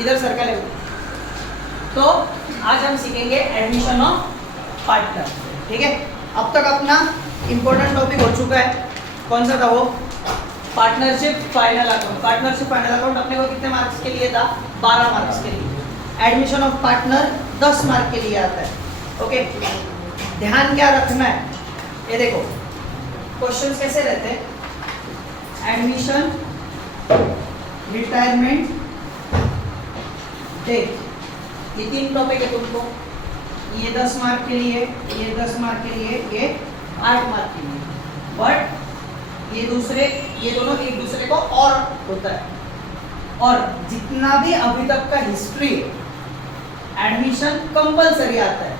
इधर सर्कल है। तो आज हम सीखेंगे एडमिशन ऑफ पार्टनर। ठीक है, अब तक अपना इंपॉर्टेंट टॉपिक हो चुका है। कौन सा था वो? Partnership final account. Partnership final account अपने को कितने मार्क्स के लिए था? 12 मार्क्स के लिए। एडमिशन ऑफ पार्टनर 10 मार्क के लिए आता है। ओके, ध्यान क्या रखना है, ये देखो क्वेश्चंस कैसे रहते हैं। एडमिशन, रिटायरमेंट, डेट, ये 3 टॉपिक है तुमको। ये 10 मार्क के लिए, ये 10 मार्क के लिए, ये 8 मार्क के लिए। बट ये दोनों एक दूसरे को और होता है। और जितना भी अभी तक का हिस्ट्री, एडमिशन कंपलसरी आता है।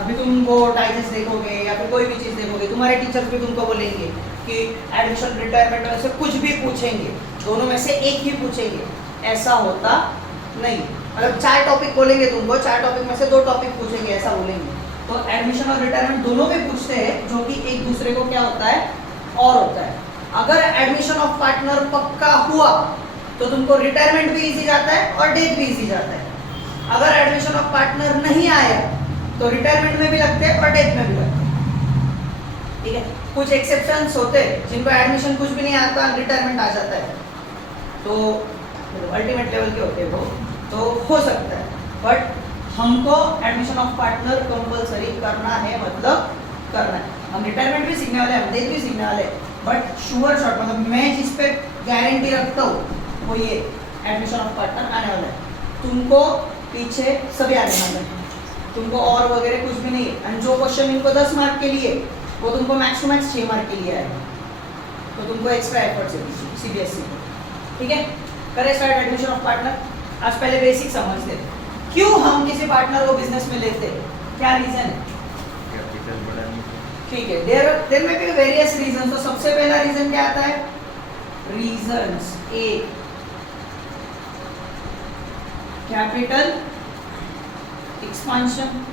अभी तुमको डाइजेस्ट देखोगे या फिर कोई भी चीज़ देखोगे, तुम्हारे टीचर्स भी तुमको बोलेंगे कि एडमिशन, रिटायरमेंट में से कुछ भी पूछेंगे, दोनों में से एक ही पूछेंगे। ऐसा होता नहीं। मतलब 4 टॉपिक बोलेंगे तुमको, 4 टॉपिक में से 2 टॉपिक पूछेंगे, ऐसा बोलेंगे। तो एडमिशन और रिटायरमेंट दोनों भी पूछते हैं, जो कि एक दूसरे को क्या होता है, और होता है। अगर एडमिशन ऑफ पार्टनर पक्का हुआ तो तुमको रिटायरमेंट भी इजी जाता है और डेट भी इजी जाता है। अगर एडमिशन ऑफ पार्टनर नहीं आया तो रिटायरमेंट में भी लगते हैं और डेट में भी लगते हैं। ठीक है, कुछ एक्सेप्शंस होते हैं जिनको एडमिशन कुछ भी नहीं आता, रिटायरमेंट आ जाता है, तो अल्टीमेट लेवल के होते हैं वो, तो हो सकता है। बट हमको एडमिशन ऑफ पार्टनर कंपलसरी करना है, मतलब करना है। हम रिटायरमेंट भी सीखने वाले हैं, हम डेट भी सीखने वाले हैं, बट श्योर शॉट, मतलब मैं जिस पे गारंटी रखता हूँ वो ये एडमिशन ऑफ पार्टनर आने वाला है। तुमको पीछे सभी आने वाले हैं, तुमको और वगैरह कुछ भी नहीं है। एंड जो क्वेश्चन इनको 10 मार्क के लिए, वो तुमको मैक्स टू मैक्स 6 मार्क के लिए आएगा, तो तुमको एक्स्ट्रा एफर्ट चाहिए सीबीएसई को। ठीक है, करें स्टार्ट एडमिशन ऑफ पार्टनर। आज पहले बेसिक समझते हैं, क्यों हम किसी पार्टनर को बिजनेस में लेते हैं, क्या रीजन है? कैपिटल बढ़ाने। ठीक है, देयर में भी वेरियस रीजन। तो सबसे पहला रीजन क्या आता है? रीजंस ए, कैपिटल एक्सपांशन।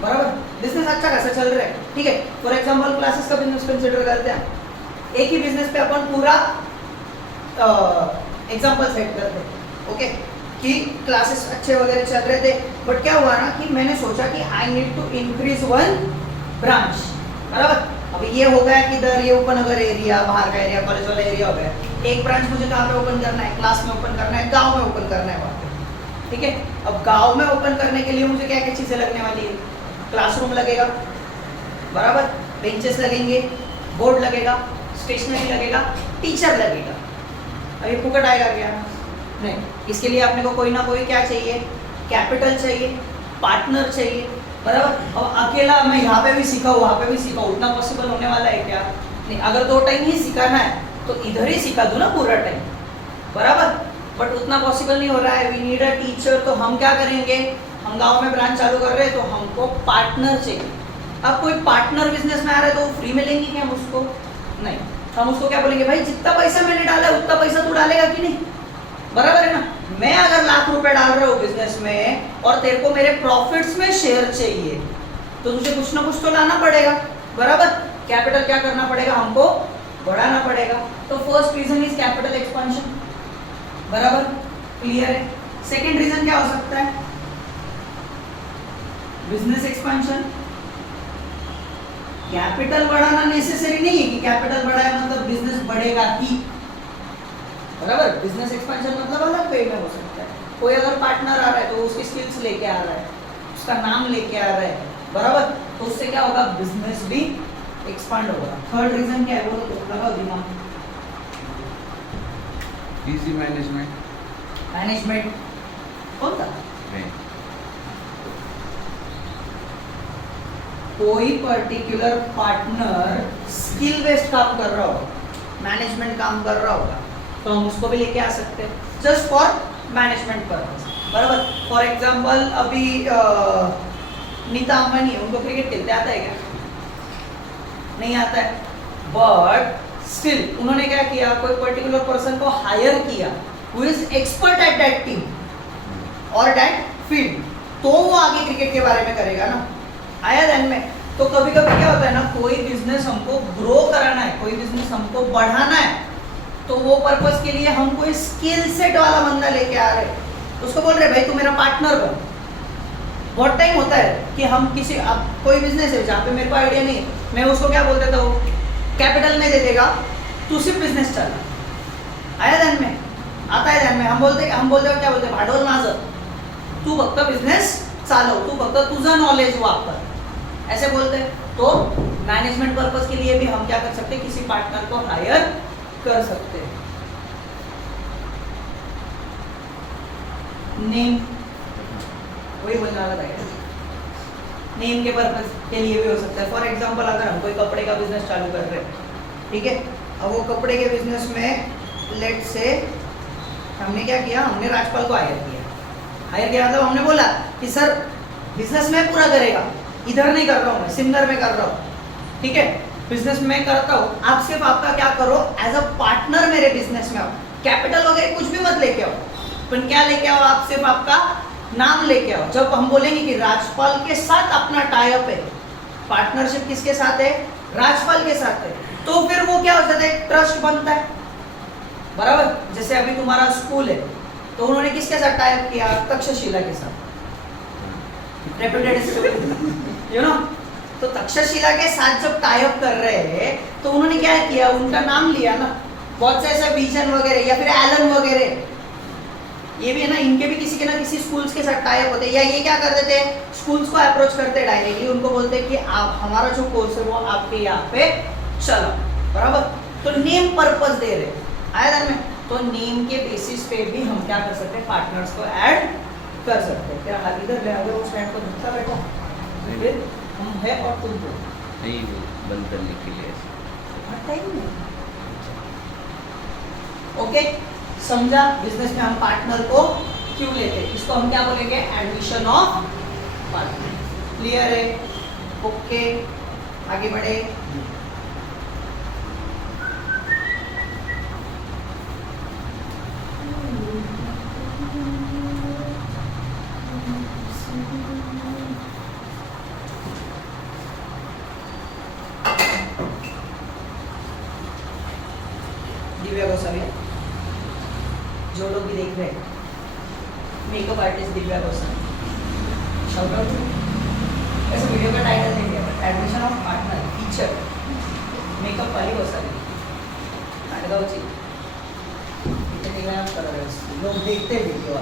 बराबर, बिजनेस अच्छा खासा चल रहा है। ठीक है, फॉर एग्जांपल क्लासेस का बिजनेस कंसीडर करते हैं। एक ही बिजनेस पे अपन पूरा एग्जांपल सेट करते हैं। ओके, कि क्लासेस अच्छे वगैरह चल रहे थे, बट क्या हुआ ना कि मैंने सोचा कि I need to increase 1 branch. बराबर, अभी ये हो गया कि इधर ये ओपन अगर एरिया, बाहर का एरिया, कॉलेज वाला एरिया हो गया। एक ब्रांच मुझे कहाँ पे ओपन करना है? क्लास में ओपन करना है, गाँव में ओपन करना है वहाँ पे। ठीक है, अब गांव में ओपन करने के लिए मुझे क्या क्या चीजें लगने वाली है? क्लासरूम लगेगा, बराबर, बेंचेस लगेंगे, बोर्ड लगेगा, स्टेशनरी लगेगा, टीचर लगेगा। अभी फुकट आएगा क्या? नहीं, इसके लिए अपने को कोई ना कोई क्या चाहिए? कैपिटल चाहिए, पार्टनर चाहिए। बराबर, अब अकेला मैं यहाँ पे भी सीखा हूँ, वहाँ पे भी सीखा हूँ, उतना पॉसिबल होने वाला है क्या? नहीं। अगर 2 टाइम ही सिखाना है तो इधर ही सिखा दूँ ना पूरा टाइम, बराबर, बट उतना पॉसिबल नहीं हो रहा है। We need a teacher. तो हम क्या करेंगे? हम गांव में ब्रांच चालू कर रहे हैं, तो हमको पार्टनर चाहिए। अब कोई पार्टनर बिजनेस में आ रहा है तो वो फ्री में लेंगे क्या हम उसको? नहीं, हम उसको क्या बोलेंगे, भाई जितना पैसा मैंने डाला है उतना पैसा तू डालेगा कि नहीं? बराबर है ना। मैं अगर लाख रुपए डाल रहा हूँ बिजनेस में और तेरे को मेरे प्रॉफिट्स में शेयर चाहिए, तो तुझे कुछ ना कुछ तो लाना पड़ेगा। बराबर, कैपिटल क्या करना पड़ेगा? हमको बढ़ाना पड़ेगा। तो first reason is capital expansion. बराबर, क्लियर है। सेकेंड रीजन क्या हो सकता है? Business expansion. कैपिटल बढ़ाना नेसेसरी नहीं है कि कैपिटल बढ़ाया मतलब बिजनेस बढ़ेगा ही। बराबर, बिजनेस एक्सपेंशन मतलब अलग वे में हो सकता है। कोई अगर पार्टनर आ रहा है तो उसकी स्किल्स लेके आ रहा है, उसका नाम लेके आ रहा है, बराबर, तो उससे क्या होगा? बिजनेस भी एक्सपांड होगा। थर्ड रीजन क्या है? वो तो लगाओ दिमाग। Easy management. मैनेजमेंट कौन था? नहीं, कोई पर्टिकुलर पार्टनर स्किल बेस्ड काम कर रहा होगा, मैनेजमेंट काम कर रहा होगा, तो हम उसको भी लेके आ सकते हैं जस्ट फॉर मैनेजमेंट पर्पस। बराबर, फॉर एग्जांपल अभी नीता अंबानी, उनको क्रिकेट खेलते आता है क्या? नहीं आता है, बट स्टिल उन्होंने क्या किया? कोई पर्टिकुलर पर्सन को हायर किया who is expert at that team और दैट फील्ड, तो वो आगे क्रिकेट के बारे में करेगा ना। आया ध्यान में? तो कभी कभी क्या होता है ना, कोई बिजनेस हमको ग्रो कराना है, कोई बिजनेस हमको बढ़ाना है, तो वो पर्पस के लिए हम कोई स्किल सेट वाला बंदा लेके आ रहे हैं, उसको बोल रहे भाई तू मेरा पार्टनर बन। बहुत टाइम होता है कि हम किसी, अब कोई बिजनेस है जहाँ पे मेरे को आइडिया नहीं है, मैं उसको क्या बोल देता हूँ, कैपिटल में दे देगा, तू सिर्फ बिजनेस चला। आया ध्यान में? आता है ध्यान में? हम बोलते क्या बोलते, भांडवल माझं, तू फक्त बिझनेस चालव, तू फक्त तुझा नॉलेज वापर, ऐसे बोलते हैं। तो मैनेजमेंट पर्पस के लिए भी हम क्या कर सकते हैं, किसी पार्टनर को हायर कर सकते हैं। नेम, वही बोलने वाला था, नेम के पर्पस के लिए भी हो सकता है। फॉर एग्जांपल अगर हम कोई कपड़े का बिजनेस चालू कर रहे हैं, ठीक है, अब वो कपड़े के बिजनेस में लेट से हमने क्या किया, हमने राजपाल को हायर किया मतलब हमने बोला कि सर बिजनेस में पूरा करेगा, इधर नहीं कर रहा हूँ, मैं सिमनर में कर रहा हूँ, ठीक है, बिजनेस में करता हूँ, आप सिर्फ आपका क्या करो, एज अ पार्टनर मेरे बिजनेस में आओ, कैपिटल वगैरह कुछ भी मत लेके आओ, पर क्या लेके आओ, आप सिर्फ आपका नाम लेके आओ। जब हम बोलेंगे कि राजपाल के साथ अपना टाई अप है, पार्टनरशिप किसके साथ है, राजपाल के साथ है, तो फिर वो क्या हो जाता है, ट्रस्ट बनता है, बराबर। जैसे अभी तुम्हारा स्कूल है, तो उन्होंने किसके साथ टाई अप किया, तक्षशिला के साथ, रेप्यूटेड स्कूल, यू नो। तो तक्षशिला के साथ जब टाई अप कर रहे हैं, तो उन्होंने क्या किया, उनका नाम लिया ना। बहुत से ऐसे विजन वगैरह या फिर एलन वगैरह, ये भी है ना, इनके भी किसी के ना किसी स्कूल्स के साथ टाई अप होते हैं, या ये क्या कर देते हैं, स्कूल्स को अप्रोच करते हैं डायरेक्टली, उनको बोलते हैं कि आप हमारा जो कोर्स है वो आपके यहाँ पे चलो, बराबर। तो नेम पर्पस दे रहे, आया ध्यान में? तो नेम के बेसिस पे भी हम क्या कर सकते हैं, पार्टनर्स को ऐड कर सकते हैं। क्या हाथ इधर ले आओगे, उस स्टैंड को धक्का बैठो, फिर हम है और तुम दो नहीं, वो बंद करने के लिए टाइम नहीं। ओके, समझा? बिजनेस में हम पार्टनर को क्यों लेते हैं, इसको हम क्या बोलेंगे, एडमिशन ऑफ पार्टनर। क्लियर है? ओके, आगे बढ़े। दिव्या गोस्वामी, जो लोग भी देख रहे हैं, makeup artist Divya Goswami, shout out. ऐसे वीडियो का टाइटल नहीं दिया, admission of partner teacher makeup वाली गोस्वामी, नाटगावची, इथे निघाला कर लोग देखते हैं वीडियो।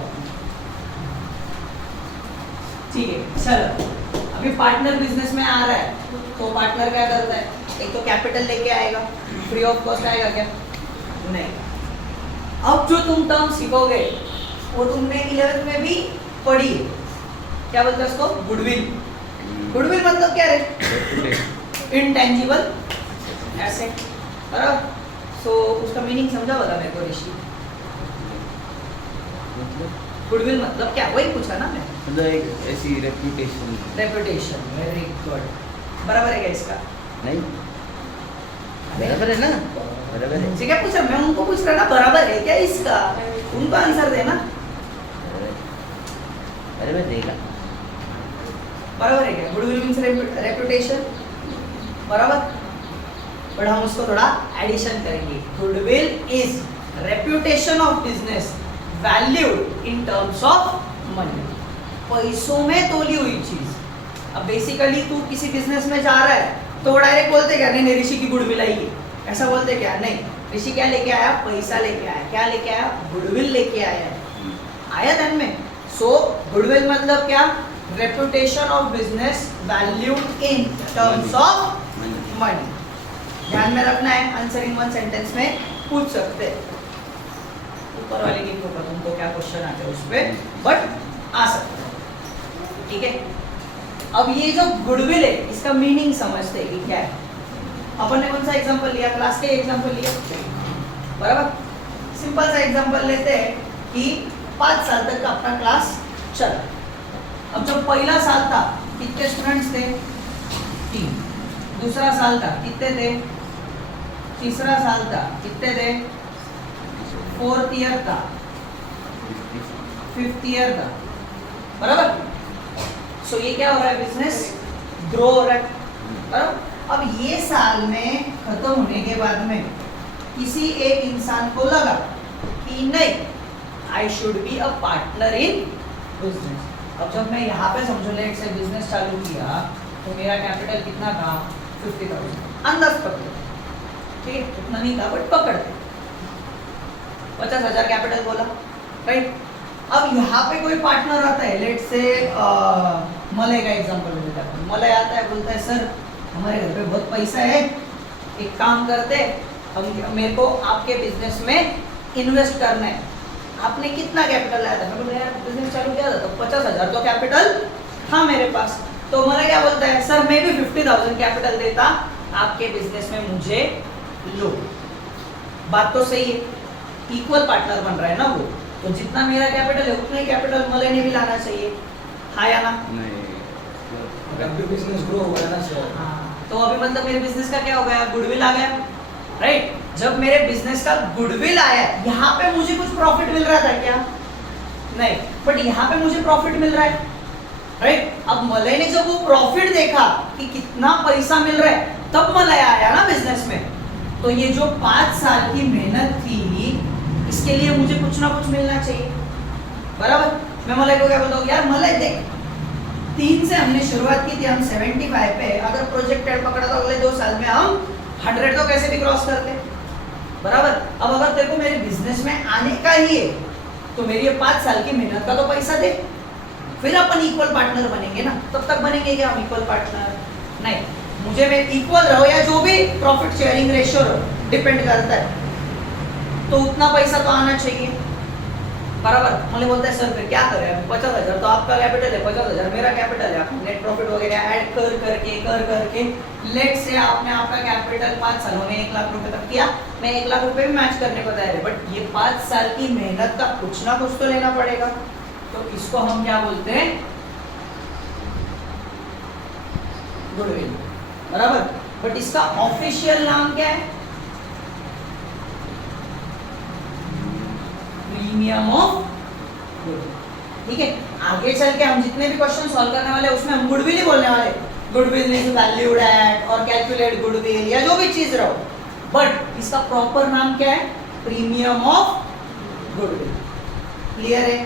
ठीक है, चलो अभी पार्टनर बिजनेस में आ रहा है, तो पार्टनर क्या करता है, एक तो कैपिटल लेके आएगा, फ्री ऑफ कॉस्ट आएगा क्या, नहीं। अब जो तुम टर्म सीखोगे वो तुमने 11th में भी पढ़ी है, क्या बोलते हैं उसको, गुडविल। गुडविल मतलब क्या है, इनटेंजिबल एसेट, बराबर। सो उसका मीनिंग समझा होगा मेरे को ऋषि, गुडविल मतलब क्या, वही पूछा ना मैं, मतलब एक ऐसी रेपुटेशन। रेपुटेशन, वेरी गुड, बराबर है क्या इसका, नहीं बराबर है ना, बराबर है। मुझे क्या पूछा, मैं उनको पूछ रहा ना, बराबर है क्या इसका, उनको आंसर देना, अरे मैं देगा, बराबर है क्या, गुडविल मींस रेपुटेशन, बराबर। बट हम उसको थोड़ा एडिशन करेंगे, goodwill is reputation of business valued in terms of money, पैसों में तोली हुई चीज। अब बेसिकली तू किसी बिजनेस में जा रहा है, तो वो डायरेक्ट बोलते क्या, नहीं ऋषि की गुडविल आई है, ऐसा बोलते क्या, नहीं, ऋषि क्या लेके आया, पैसा लेके आया, क्या लेके आया, गुडविल लेके आया है, आया ध्यान में। सो गुडविल मतलब क्या, reputation of business valued in terms of money. ध्यान में रखना है, आंसर इन वन सेंटेंस में पूछ सकते हैं, ऊपर वाले की ऊपर तुमको क्या क्वेश्चन आते हैं उस पर, बट आ सकते हैं, ठीक है। अब ये जो गुडविल है, इसका मीनिंग समझते हैं कि क्या है। अपन ने कौन सा एग्जांपल लिया, क्लास के एग्जांपल लिया, बराबर। सिंपल सा एग्जांपल लेते हैं कि 5 साल तक का अपना क्लास चला। अब जब पहला साल था, कितने स्टूडेंट्स थे, 3। दूसरा साल था, कितने थे, तीसरा साल था, कितने थे, 4th ईयर था, 5th ईयर था, बराबर। सो ये क्या हो रहा है, बिजनेस ग्रो हो रहा है, बराबर। अब ये साल में खत्म होने के बाद में किसी एक इंसान को लगा कि नहीं, I should be a partner in business. अब जब मैं यहाँ पे समझो लेट से बिजनेस चालू किया तो मेरा कैपिटल कितना था, 50,000 अंदाज पकड़ो, ठीक है, उतना नहीं था बट पकड़ते 50,000 कैपिटल बोला, राइट। अब यहाँ पे कोई पार्टनर आता है, लेट से मलय का एग्जांपल लेते हैं। मलय आता है, बोलता है सर हमारे घर पे बहुत पैसा है, एक काम करते हम, मेरे को आपके बिजनेस में इन्वेस्ट करना है। आपने कितना कैपिटल लाया था? मैं बोला यार बिजनेस चालू किया था तो 50,000 तो कैपिटल था मेरे पास। तो मलय क्या बोलता है, सर मैं भी 50,000 कैपिटल देता आपके बिजनेस में, मुझे लो। बात तो सही है, इक्वल पार्टनर बन रहा है ना वो, तो जितना मेरा कैपिटल है उतना ही कैपिटल मलय ने भी लाना चाहिए, हाँ या ना? अभी बिजनेस ग्रो हुआ है ना सर। हाँ, तो अभी मतलब मेरे बिजनेस का क्या हो गया, गुडविल आ गया, राइट। जब मेरे बिजनेस का गुडविल आया, यहाँ पे मुझे कुछ प्रॉफिट मिल रहा था क्या? नहीं, बट यहाँ पे मुझे प्रॉफिट मिल रहा है, राइट। अब मलय ने जब वो प्रॉफिट देखा कि कितना पैसा मिल रहा है, तब मलय आया ना बिजनेस में। तो ये जो 5 साल की मेहनत थी, इसके लिए मुझे कुछ ना कुछ मिलना चाहिए, बराबर। मैं मलय को क्या बोलता हूँ, यार मलय देख, 3 से हमने शुरुआत की थी, हम 75 पे, अगर प्रोजेक्टेड पकड़ा तो अगले 2 साल में हम 100 तो कैसे भी क्रॉस करते, बराबर। अब अगर तेरे को मेरे बिजनेस में आने का ही है तो मेरी ये 5 साल की मेहनत का तो पैसा दे, फिर अपन इक्वल पार्टनर बनेंगे ना। तब तक बनेंगे क्या हम इक्वल पार्टनर? नहीं, मुझे मैं इक्वल रहो या जो भी प्रॉफिट शेयरिंग रेशियो रहो, डिपेंड करता है, तो उतना पैसा तो आना चाहिए, बराबर। मुझे बोलता है सर फिर क्या करें, 50,000 तो आपका कैपिटल है, 50,000 मेरा कैपिटल है, आप नेट प्रॉफिट वगैरह ऐड कर करके लेट से आपने आपका कैपिटल 5 सालों में 1 लाख रुपए तक किया, मैं 1 लाख रुपए भी मैच करने को तैयार है, बट ये 5 साल की मेहनत का कुछ ना कुछ तो लेना पड़ेगा। तो इसको हम क्या बोलते हैं, गुडविल, बराबर। बट इसका ऑफिशियल नाम क्या है, प्रीमियम ऑफ गुडविल, ठीक है। आगे चल के हम जितने भी क्वेश्चन सॉल्व करने वाले हैं उसमें हम गुडविल ही बोलने वाले, गुडविल इज वैल्यूड एट और कैलकुलेट गुडविल या जो भी चीज रहो, बट इसका प्रॉपर नाम क्या है, प्रीमियम ऑफ गुडविल। क्लियर है,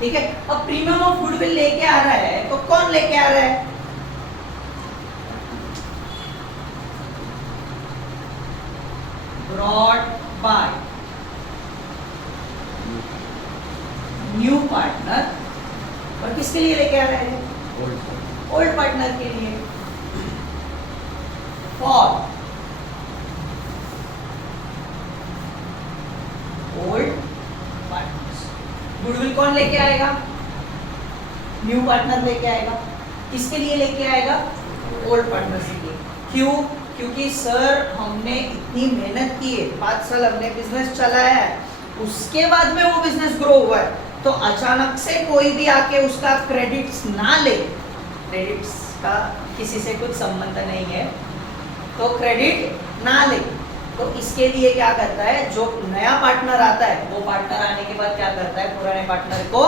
ठीक है। अब प्रीमियम ऑफ गुडविल लेके आ रहा है तो कौन लेके आ रहा है, ब्रॉट बाय न्यू पार्टनर। और किसके लिए लेके आ रहे हैं, ओल्ड पार्टनर के लिए, फॉर ओल्ड पार्टनर्स। गुडविल कौन लेके आएगा, न्यू पार्टनर लेके आएगा। किसके लिए लेके आएगा, ओल्ड पार्टनर्स के लिए। क्यों? क्योंकि सर हमने इतनी मेहनत की है, 5 साल हमने बिजनेस चलाया है, उसके बाद में वो बिजनेस ग्रो हुआ है, तो अचानक से कोई भी आके उसका क्रेडिट्स ना ले, क्रेडिट्स का किसी से कुछ संबंध नहीं है, तो क्रेडिट ना ले। तो इसके लिए क्या करता है, जो नया पार्टनर आता है वो पार्टनर आने के बाद क्या करता है, पुराने पार्टनर को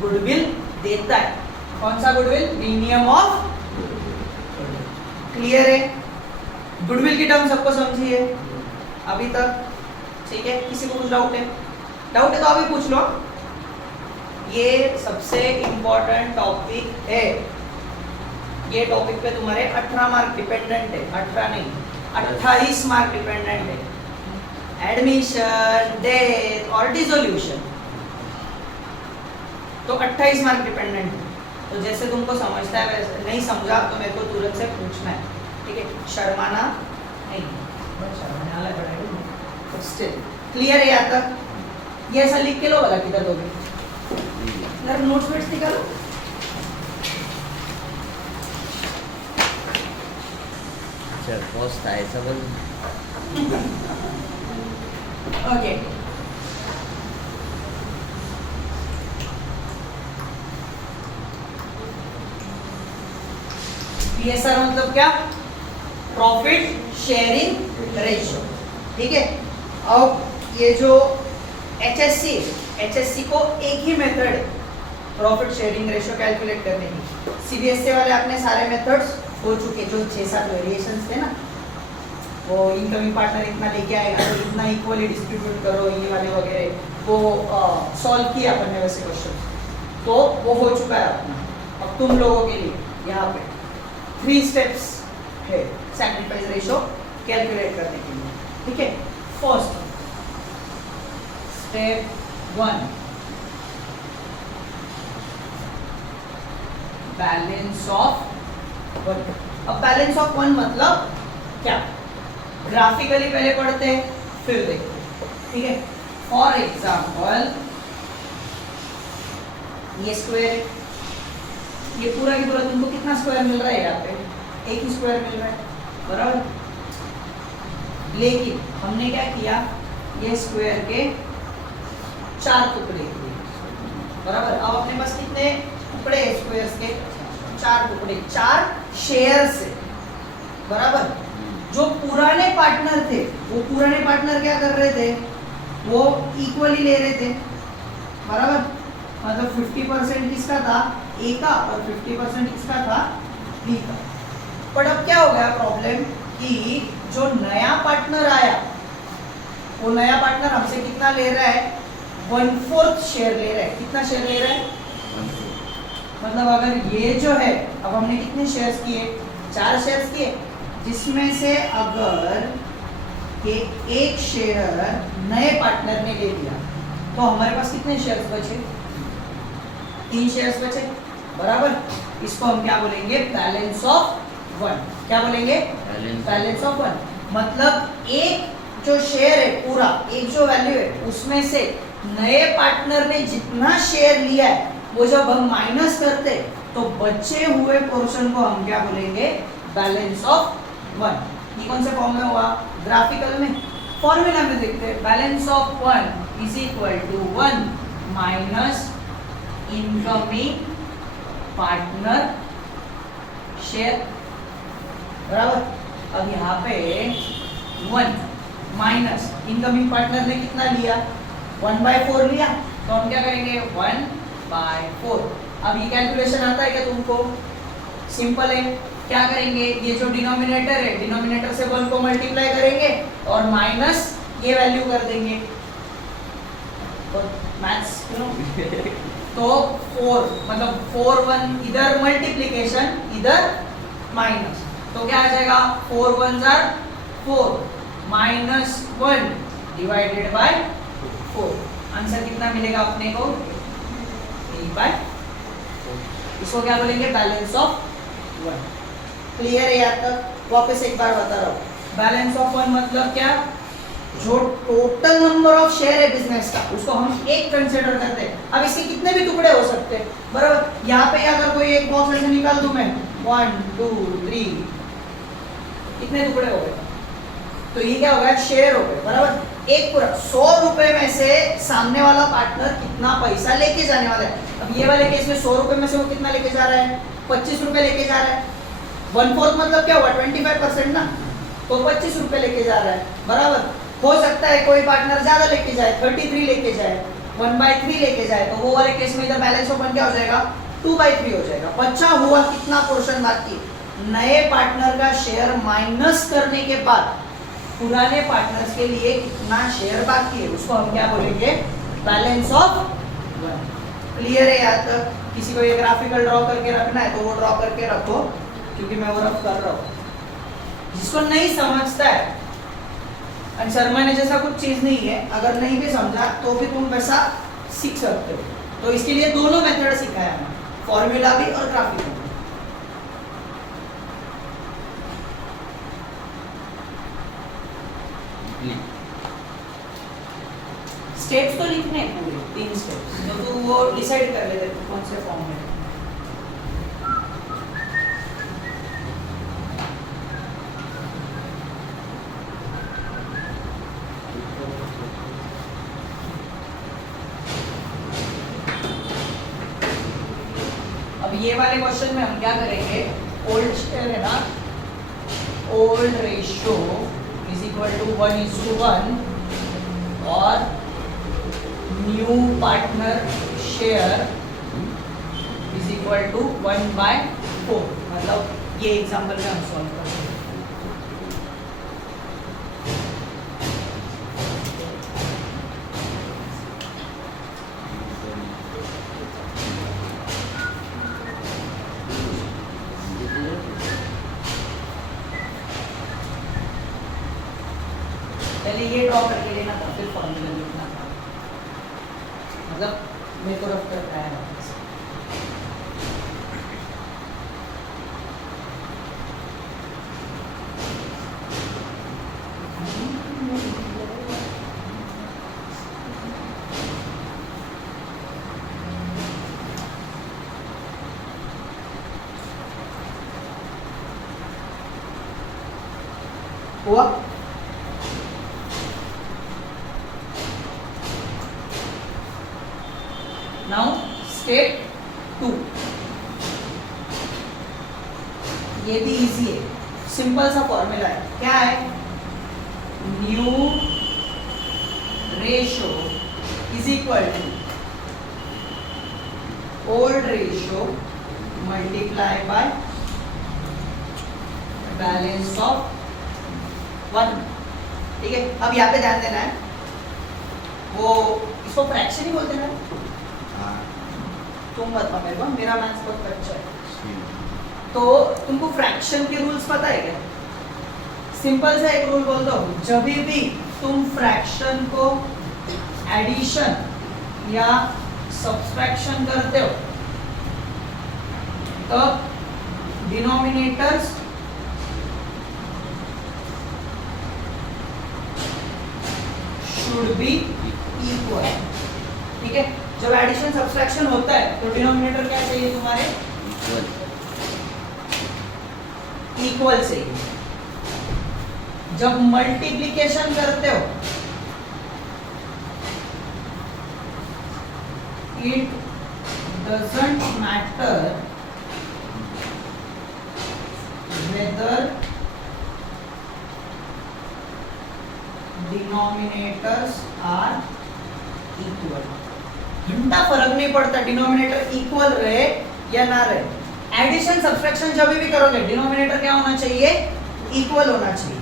गुडविल देता है। कौन सा गुडविल, प्रीमियम ऑफ। क्लियर है, गुडविल की टर्म सबको समझी है अभी तक, ठीक है। किसी को कुछ डाउट है, डाउट है तो अभी पूछ लो। ये सबसे इंपॉर्टेंट टॉपिक है, ये टॉपिक पे तुम्हारे 18 मार्क डिपेंडेंट है, 18 नहीं 28 मार्क डिपेंडेंट है, एडमिशन, डेथ और डिसोल्यूशन, तो 28 मार्क डिपेंडेंट है। तो जैसे तुमको समझता है वैसे, नहीं समझा तो मेरे को तुरंत से पूछना है, ठीक है, शर्माना नहीं, बस शर्माने वाला पड़ेगा, स्टिल क्लियर है यहाँ तक। ये ऐसा लिख के लो वाला, किधर दोगे, अगर नोट्स वेट्स निकालो, सर बॉस था ऐसा बोल। ओके। पीएसआर मतलब क्या, प्रॉफिट शेयरिंग रेशियो, ठीक है। अब ये जो एचएससी को एक ही मेथड है प्रॉफिट शेयरिंग रेशियो कैलकुलेट करने की। सीबीएसई वाले अपने सारे मेथड्स हो चुके, जो 6-7 वेरिएशंस थे ना वो इनकमिंग पार्टनर इतना लेके आएगा तो इतना इक्वली डिस्ट्रीब्यूट करो, ये वाले वगैरह वो सॉल्व किया अपन ने वैसे क्वेश्चन, तो वो हो चुका है अपना। अब तुम लोगों के लिए यहाँ पे 3 स्टेप्स है सैक्रिफाइस रेशियो कैलकुलेट करने के लिए, ठीक है। First step 1, balance of 1। अब बैलेंस ऑफ 1 मतलब क्या, ग्राफिकली पहले पढ़ते हैं फिर देखते हैं, ठीक है। फॉर एग्जाम्पल ये स्क्वायर है, ये पूरा की पूरा तुमको कितना स्क्वायर मिल रहा है, यहाँ पे एक ही स्क्वायर मिल रहा है, बराबर। लेकिन हमने क्या किया, ये स्क्वायर के 4 टुकड़े किए, बराबर। अब अपने पास कितने टुकड़े हैं स्क्वायर्स के, 4 टुकड़े, 4 शेयर से, बराबर। जो पुराने पार्टनर थे वो पुराने पार्टनर क्या कर रहे थे, वो इक्वली ले रहे थे, बराबर। मतलब 50% किसका था, ए का, और 50% किसका था, बी का। पर अब क्या हो गया प्रॉब्लम कि जो नया पार्टनर आया वो नया पार्टनर हमसे कितना ले रहा है, 1/4 शेयर ले रहा है। कितना शेयर ले रहा है, मतलब अगर ये जो है, अब हमने कितने शेयर्स किए, 4 शेयर्स किए, जिसमें से अगर ये एक शेयर नए पार्टनर ने ले लिया तो हमारे पास कितने शेयर्स बचे, 3 शेयर्स बचे, बराबर। इसको हम क्या बोलेंगे, बैलेंस ऑफ 1। क्या बोलेंगे, बैलेंस ऑफ 1। मतलब एक जो शेयर है पूरा, एक जो वैल्यू है, उसमें से नए पार्टनर ने जितना शेयर लिया है वो जब हम माइनस करते तो बचे हुए पोर्शन को हम क्या बोलेंगे, बैलेंस ऑफ 1। ये कौन से फॉर्म में हुआ, ग्राफिकल में। फॉर्मूला में देखते हैं, balance of 1 is equal to 1 minus incoming partner share, बराबर। अब यहाँ पे 1 माइनस इनकमिंग पार्टनर ने कितना लिया, 1/4 लिया, तो हम क्या करेंगे, 1/4। अब ये कैलकुलेशन आता है क्या तुमको, सिंपल है। क्या करेंगे, ये जो डिनोमिनेटर है, डिनोमिनेटर से 1 को मल्टीप्लाई करेंगे और माइनस ये वैल्यू कर देंगे, और मैथ्स तो 4 मतलब 4 1 इधर मल्टीप्लिकेशन इधर माइनस, तो क्या आ जाएगा, 4 1 4 माइनस 1 डिवाइडेड बाय 4। आंसर कितना मिलेगा अपने को, 3/4। इसको क्या बोलेंगे, बैलेंस ऑफ 1। क्लियर है यहाँ तक, वापस एक बार बता रहा हूँ। बैलेंस ऑफ 1 मतलब क्या, जो टोटल नंबर ऑफ शेयर है बिजनेस का उसको हम एक कंसीडर करते हैं। अब इसके कितने भी टुकड़े हो सकते हैं, बराबर। यहाँ पे अगर कोई एक बॉक्स ऐसे निकाल दूं मैं, 1 2 3, कितने टुकड़े हो गए, तो ये क्या हो गया, शेयर हो गए, बराबर। एक पूरा 100 रुपए में से सामने वाला पार्टनर कितना पैसा लेके जाने वाला है। अब ये वाले केस में 100 रुपए में से वो कितना लेके जा रहा है, 25 रुपए लेके जा रहा है। 1/4 मतलब क्या हुआ, 25% ना, तो 25 रुपए लेके जा रहा है, बराबर। हो सकता है कोई पार्टनर ज्यादा लेके जाए, 33 लेके जाए, 1/3 लेके जाए, तो वो वाले केस में इधर बैलेंस ऑफ 1 क्या हो जाएगा, 2/3 हो जाएगा। बचा हुआ कितना पोर्शन बाकी, नए पार्टनर का शेयर माइनस करने के बाद पुराने पार्टनर्स के लिए कितना शेयर बाकी है, उसको हम क्या बोलेंगे, बैलेंस ऑफ 1। क्लियर है यहाँ तक। किसी को ये ग्राफिकल ड्रॉ करके रखना है तो वो ड्रॉ करके रखो, क्योंकि मैं वो रफ कर रहा हूँ। जिसको नहीं समझता है, शर्मा ने जैसा कुछ चीज नहीं है, अगर नहीं भी समझा तो भी तुम वैसा सीख सकते हो। तो इसके लिए दोनों मेथड सिखाया है, फॉर्मूला भी और ग्राफिकल। स्टेप्स तो लिखने हैं पूरे 3 स्टेप्स, तो तू वो डिसाइड कर लेते तू कौन से फॉर्म में। अब ये वाले क्वेश्चन में हम क्या करेंगे, ओल्ड शेयर है ना, old ratio is equal to 1:1 और new partner share is equal to 1/4। मतलब ये एग्जांपल में हम सॉल्व करते हैं। पहले ये ड्रॉ करके लेना था, फिर फॉर्मूला लिखना था। मतलब मेरे को रफ कर रहा है वापस। हुआ? नाउ स्टेप 2, ये भी इजी है, सिंपल सा फॉर्मूला है। क्या है? New ratio is equal to old ratio multiply by balance of 1। ठीक है, अब यहाँ पे ध्यान देना है, वो इसको फ्रैक्शन ही बोलते हैं ना, तुम बताओ मेरे को, मेरा मैथ्स बहुत अच्छा है। तो तुमको फ्रैक्शन के रूल्स पता है क्या? सिंपल सा एक रूल बोल दो, जब भी तुम फ्रैक्शन को एडिशन या सब्सट्रैक्शन करते हो तब डिनोमिनेटर्स शुड बी इक्वल। ठीक है, जब एडिशन सब्सट्रैक्शन होता है तो डिनोमिनेटर क्या चाहिए तुम्हारे? इक्वल चाहिए। जब मल्टीप्लिकेशन करते हो it doesn't matter whether denominators are equal. घंटा फर्क नहीं पड़ता डिनोमिनेटर इक्वल रहे या ना रहे। एडिशन सब्सट्रैक्शन जब भी करोगे डिनोमिनेटर क्या होना चाहिए? इक्वल होना चाहिए।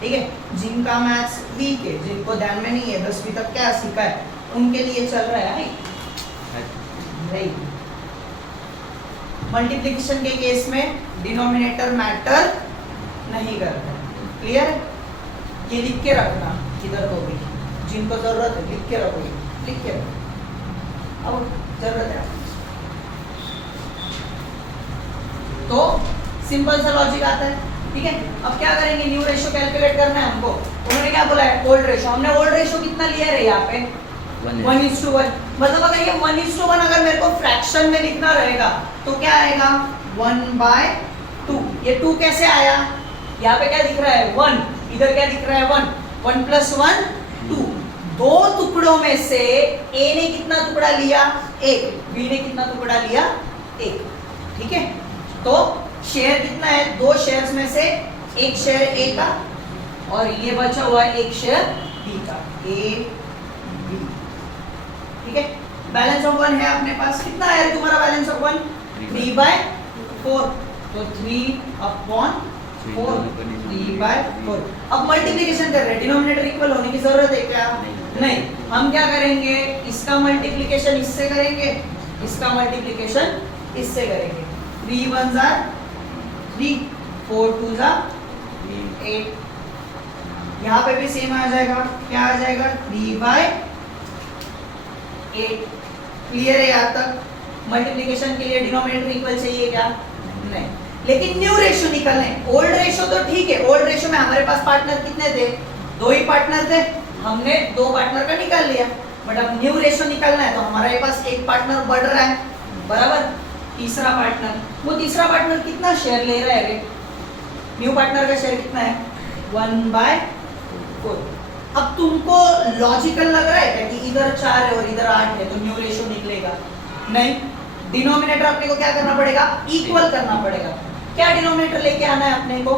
ठीक है, जिनका मैथ्स वीक है, जिनको ध्यान में नहीं है 10वीं तक क्या सीखा है, उनके लिए चल रहा है नहीं। मल्टीप्लिकेशन के केस में डिनोमिनेटर मैटर नहीं करता। क्लियर है? ये लिख के रखना किधर को भी, जिनको जरूरत है लिख के रखोगे, लिख के रखो, अब जरूरत है। तो सिंपल सा लॉजिक आता है। ठीक है, अब क्या करेंगे? न्यू रेशियो कैलकुलेट करना है हमको। उन्होंने क्या बोला है? Old ratio. हमने ओल्ड रेशियो कितना लिया है यहाँ पे? 1:1। मतलब अगर ये 1:1 अगर मेरे को फ्रैक्शन में लिखना रहेगा तो क्या आएगा? 1/2। ये 2 कैसे आया? यहाँ पे क्या दिख रहा है? 1। इधर क्या दिख रहा है? 1। 1 + 1 2। दो टुकड़ों में से ए ने कितना टुकड़ा लिया? 1। बी ने कितना टुकड़ा लिया? 1। ठीक है, तो शेयर कितना है? 2 शेयर्स में से एक शेयर ए का और ये बचा हुआ है एक शेयर बी का, ए बी। ठीक है, बैलेंस ऑफ 1 है अपने पास। कितना है तुम्हारा बैलेंस ऑफ 1? 3/4। तो 3/4, 3/4। अब मल्टीप्लिकेशन कर रहे हैं, डिनोमिनेटर इक्वल होने की जरूरत है क्या? नहीं। हम क्या करेंगे? इसका मल्टीप्लिकेशन इससे करेंगे, इसका मल्टीप्लिकेशन इससे करेंगे। 3 1s are 3, 4 2s are 8। यहाँ पे भी सेम आ जाएगा। क्या आ जाएगा? 3/8। क्लियर है यहाँ तक? मल्टीप्लिकेशन के लिए डिनोमिनेटर इक्वल चाहिए क्या? नहीं। लेकिन न्यू रेशियो निकलना है। ओल्ड रेशियो तो ठीक है, ओल्ड रेशियो में हमारे पास पार्टनर कितने थे? 2 ही पार्टनर थे, हमने 2 पार्टनर का निकाल लिया। बट अब न्यू रेशियो निकालना है तो हमारे पास एक पार्टनर बढ़ रहा है, बराबर? तीसरा पार्टनर, वो तीसरा पार्टनर कितना शेयर ले रहा है रे? न्यू पार्टनर का शेयर कितना है? 1/4। अब तुमको लॉजिकल लग रहा है क्या कि इधर 4 है और इधर 8 है तो न्यू रेशियो निकलेगा? नहीं। डिनोमिनेटर अपने को क्या करना पड़ेगा? इक्वल करना पड़ेगा। क्या डिनोमिनेटर लेके आना है अपने को?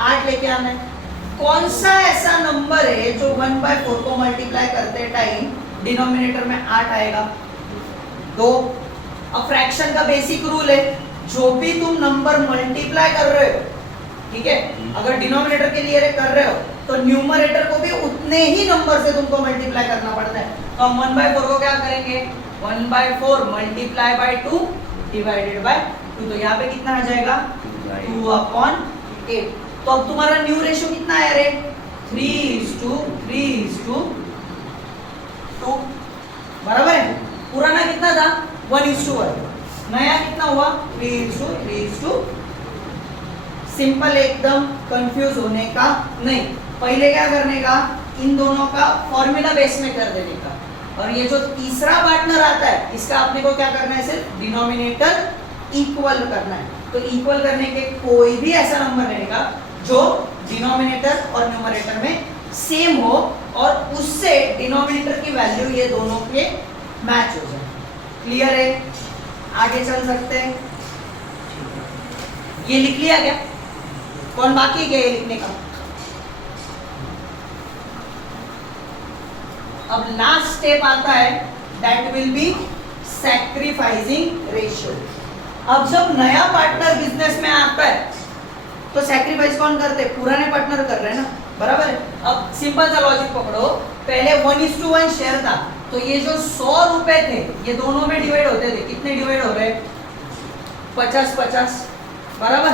8 लेके आना है। कौन सा ऐसा नंबर है जो 1/4 को मल्टीप्लाई करते टाइम डिनोमिनेटर में 8 आएगा? 2। अब फ्रैक्शन का बेसिक रूल है, जो भी तुम नंबर मल्टीप्लाई कर रहे हो, ठीक है, अगर डिनोमिनेटर के लिए कर रहे हो तो न्यूमरेटर को भी उतने ही नंबर से तुमको मल्टीप्लाई करना पड़ता है। तो हम 1/4 को क्या करेंगे? 1/4 मल्टीप्लाई बाय 2 डिवाइडेड बाय 2। तो यहाँ पे कितना आ जाएगा? 2/8। तो अब तुम्हारा न्यू रेशियो कितना है रे? 3:2 बराबर है। पुराना कितना था 1:1, नया कितना हुआ 3:2। सिंपल एकदम, कंफ्यूज होने का नहीं। पहले क्या करने का, इन दोनों का फॉर्मूला बेस में कर देने का, और ये जो तीसरा पार्टनर आता है इसका अपने को क्या करना है, सिर्फ डिनोमिनेटर इक्वल करना है। तो इक्वल करने के कोई भी ऐसा नंबर रहेगा जो डिनोमिनेटर और न्यूमरेटर में सेम हो और उससे डिनोमिनेटर की वैल्यू ये दोनों के मैच हो जाए। क्लियर है, आगे चल सकते हैं। ये लिख लिया क्या, कौन बाकी है ये लिखने का? अब लास्ट स्टेप आता है, that will B sacrificing ratio. अब जब नया पार्टनर बिजनेस में आता है तो सैक्रिफाइस कौन करते हैं, पुराने पार्टनर कर रहे हैं ना, बराबर है। अब सिंपल सा लॉजिक पकड़ो, पहले 1:1 शेयर था, तो ये जो 100 रुपए थे ये दोनों में डिवाइड होते थे, कितने डिवाइड हो रहे हैं 50-50, बराबर।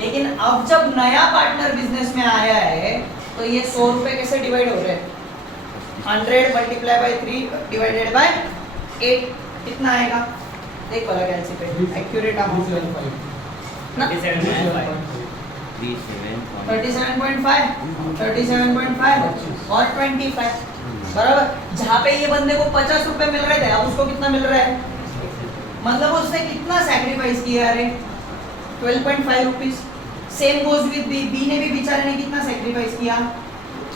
लेकिन अब जब नया पार्टनर बिजनेस में आया है तो ये 100 रुपए कैसे डिवाइड हो रहे हैं, 100 मल्टीप्लाई बाय 3 डिवाइडेड बाय 8 कितना आएगा, देख वाला कैलसी पे एक्यूरेट अमाउंट ना 37.5 और 25, बराबर। जहाँ पे ये बंदे को 50 रुपए मिल रहे थे, अब उसको कितना मिल रहा है, मतलब उसने कितना सैक्रिफाइस किया, अरे 12.5 rupees. Same goes with B, B ने भी बेचारे ने कितना सैक्रिफाइस किया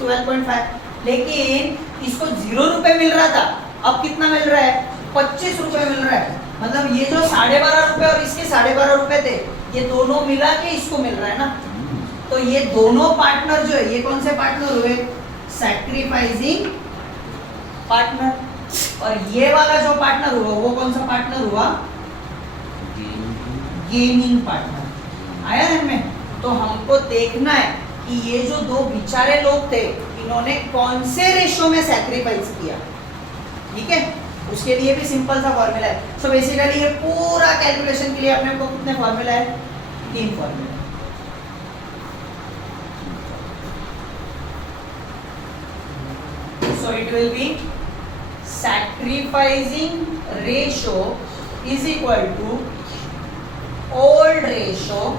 12.5, लेकिन इसको 0 रुपए मिल रहा था, अब कितना मिल रहा है 25 रुपए मिल रहा है। मतलब ये जो 12.5 रुपए और इसके 12.5 रुपए थे, ये दोनों मिला के इसको मिल रहा है ना। तो ये दोनों पार्टनर जो है, ये कौन से पार्टनर हुए, सैक्रिफाइसिंग पार्टनर। और ये वाला जो पार्टनर हुआ वो कौन सा पार्टनर हुआ, गेनिंग पार्टनर। आया है में? तो हमको देखना है कि ये जो दो बेचारे लोग थे इन्होंने कौन से रेशो में सैक्रिफाइस किया, ठीक है। उसके लिए भी सिंपल सा फॉर्मूला है। सो बेसिकली ये पूरा कैलकुलेशन के लिए अपने को कितने फॉर्मूला है, 3 formula. So it will be sacrificing ratio is equal to old ratio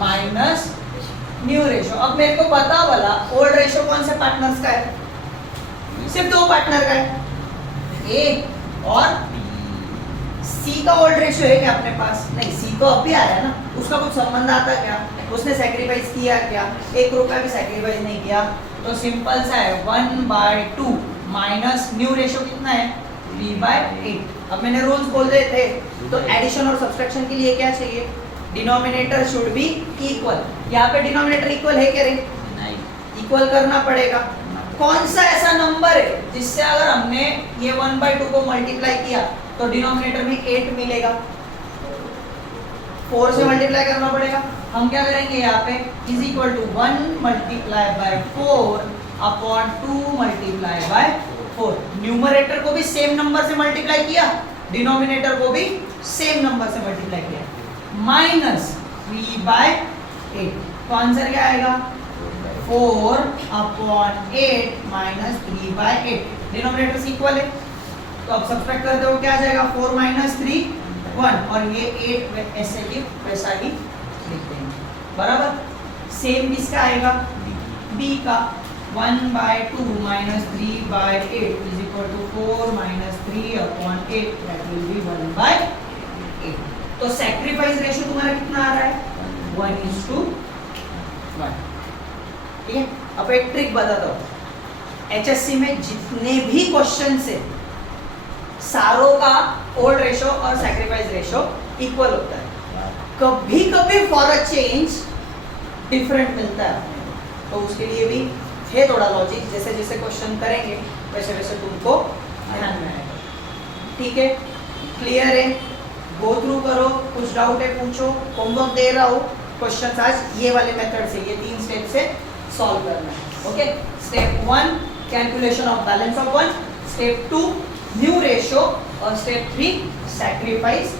minus new ratio। अब मेरे को पता वाला old ratio कौन से पार्टनर्स का है, सिर्फ 2 पार्टनर का है, A और C का ओल्ड रेशियो है क्या अपने पास, नहीं। C तो अब भी आया ना, उसका कुछ संबंध आता क्या, उसने सैक्रिफाइस किया क्या, 1 रुपया भी सैक्रिफाइस नहीं किया। तो सिंपल सा है 1/2 माइनस न्यू रेशियो कितना है 3/8। अब मैंने रूल्स बोल रहे थे, तो एडिशन और सब्सट्रैक्शन के लिए क्या चाहिए, डिनोमिनेटर शुड बी इक्वल। यहाँ पे डिनोमिनेटर इक्वल है क्या रे, इक्वल करना पड़ेगा। कौन सा ऐसा नंबर है जिससे अगर हमने ये 1/2 को मल्टीप्लाई किया तो डिनोमिनेटर में 8 मिलेगा, 4 से मल्टीप्लाई करना पड़ेगा। हम क्या करेंगे यहाँ पे is equal to 1 multiply by 4 upon 2 multiply by 4। Numerator को भी सेम नंबर से मल्टीप्लाई किया, डिनोमिनेटर को भी सेम नंबर से मल्टीप्लाई किया, माइनस 3/8। तो आंसर क्या आएगा 4 अपॉन 8 माइनस 3/8। डिनोमिनेटर इक्वल है, तो अब सब्ट्रैक्ट करते हो क्या आ जाएगा 4 माइनस 3 1, और ये 8 ऐसे की वैसा ही लिख देंगे, बराबर। सेम किसका आएगा, B का 1/2 minus 3/8 is equal to 4 minus 3 upon 8, that will be 1/8। तो सैक्रिफाइस रेशियो तुम्हारा कितना आ रहा है 1:1, ठीक है। अब एक ट्रिक बताता हूँ, HSC में जितने भी क्वेश्चन से सारों का ओल्ड रेशो और सैक्रिफाइस रेशो इक्वल होता है, कभी कभी फॉर अ चेंज डिफरेंट मिलता है अपने को। तो उसके लिए भी है थोड़ा लॉजिक, जैसे जैसे क्वेश्चन करेंगे वैसे वैसे तुमको ध्यान में आएगा, ठीक है। क्लियर है, गो थ्रू करो, कुछ डाउट है पूछो, होमवर्क दे रहा हूँ, क्वेश्चन आज ये वाले मेथड से, ये 3 स्टेप से सॉल्व करना है, okay. Step 1 calculation of balance of 1, step 2 new ratio और स्टेप 3 सैक्रिफाइस